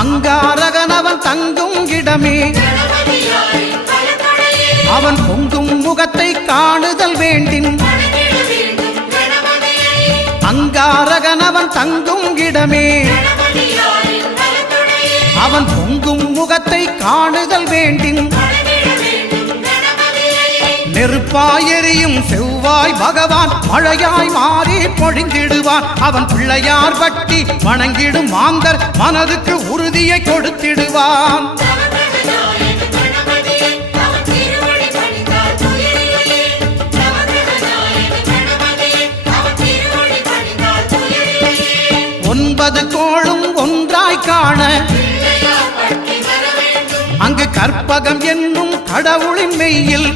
அங்காரகன் அவன் தங்கும் இடமே அவன் பொங்கும் முகத்தை காணுதல் வேண்டின் அங்காரகன் அவன் தங்கும் இடமே அவன் பொங்கும் முகத்தை காணுதல் வேண்டின் நெருப்பாய் எரியும் செவ்வாய் பகவான் மழையாய் மாறி பொழிந்திடுவான் அவன் பிள்ளையார் பட்டி வணங்கிடும் மாந்தர் மனதுக்கு உறுதியை கொடுத்திடுவான் ஒன்பது கோளும் ஒன்றாய் காண அங்கு கற்பகம் என்னும் கடவுளின் மெய்யில்